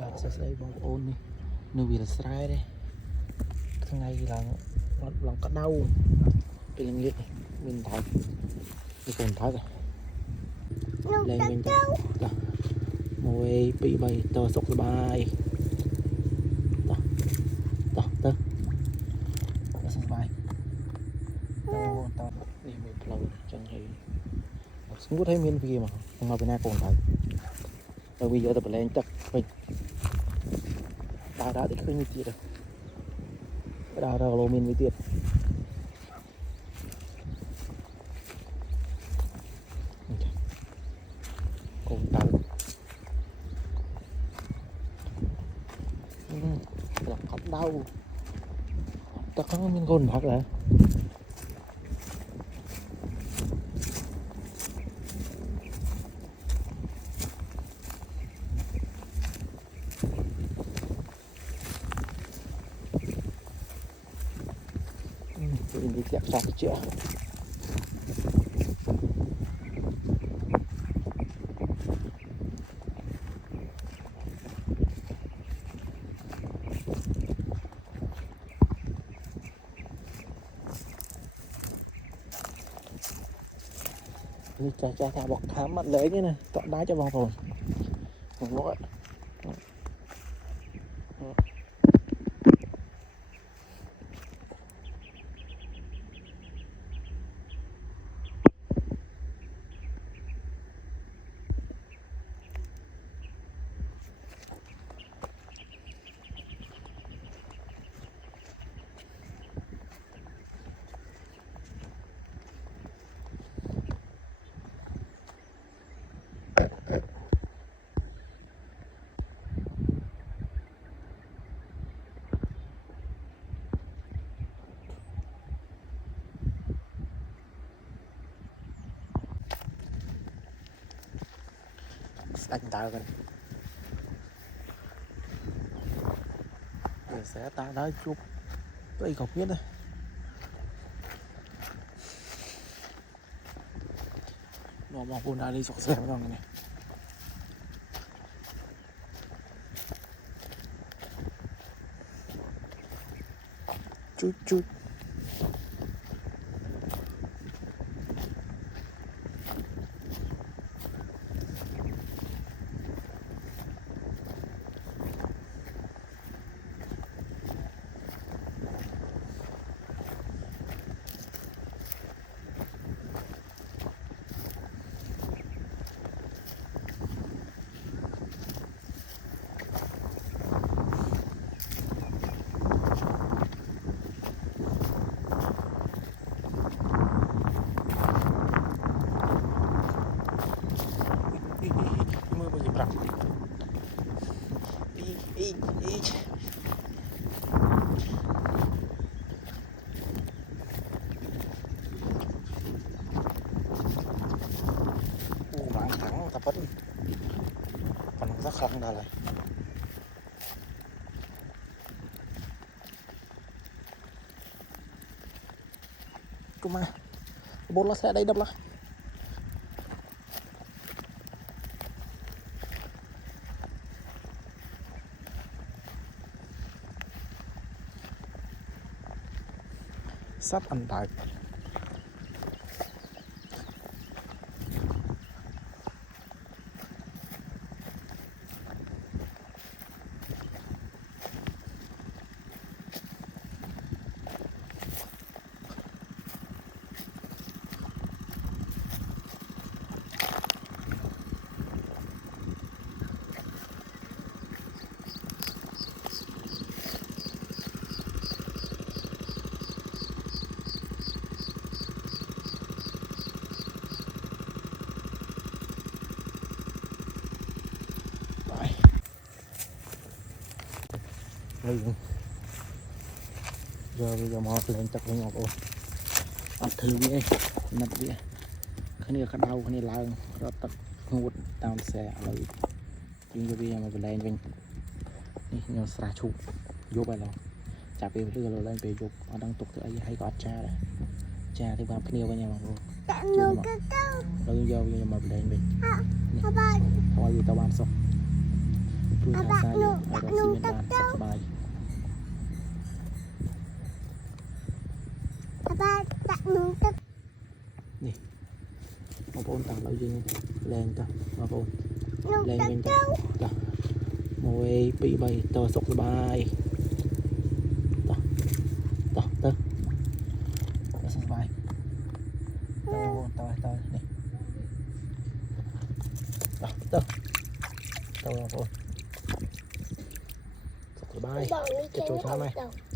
បាទសួស្តីបងប្អូននេះនៅវាលស្រែទេថ្ងៃឡើងក្តៅពេលល្ងាចមានថើបនេះកូនថើបលេងវិញទៅ1 2 3តសុខសប្បាយតទៅសុខសប្បាយតនេះមានផ្លូវចឹងហើយស្ងួតហើយមានវាមកពីណាកូនថើបទៅវាយកទៅប្រឡែងទឹកវិញដើរទៅឃើញវាទៀតដើរគីឡូមានវាទៀតកូនតើប្រកបដៅតើខាងមានកូនផឹកដែរini tiap satu je. Ini cah-cah bọc thám mặt lưỡi như này, tọa đá cho bong rồi. Không có. Đánh tao coi rồi sẽ tao đó chút đây cọc nhất đây nó mong cô nào đi sọc xe vào này chút chút mưa bây giờ bật ý mạng thẳng tập vẫn còn rất khăn đây này cuma bola saya đây đập lah sắp ăn đại bây giờ mò lên tập với ngọc ôn ăn thử đi nắp đi cái này cái đau cái này lao nó tập ngột down xe rồi nhưng bây giờ mà lên mìnhนี่เราสระชุบยกไปเราจับไปเรื่อยเราเล่นไปยกเอาดังตกตัวไอ้ให้กอดจ้าเลยจ้าที่บ้านเพียวไปยังบางคนเราโยกยังมาเล่นไปนี่เขาอยู่ตะวันตก ជួយថែសាយើងឲ្យរកស៊ីមានបានសុខសប្បាយ ba đặt nướngទឹក បងប្អូនតាមឲ្យយើងលែងទៅបងប្អូន nướng លែង ទឹក វិញទៅ ទៅ 1 2 3តសុខសប្បាយតទៅសុខសប្បាយបងប្អូនតនេះទៅបងប្អូនសុខសប្បាយ បងនេះ ចូលឆ្នាំហើយ ទៅ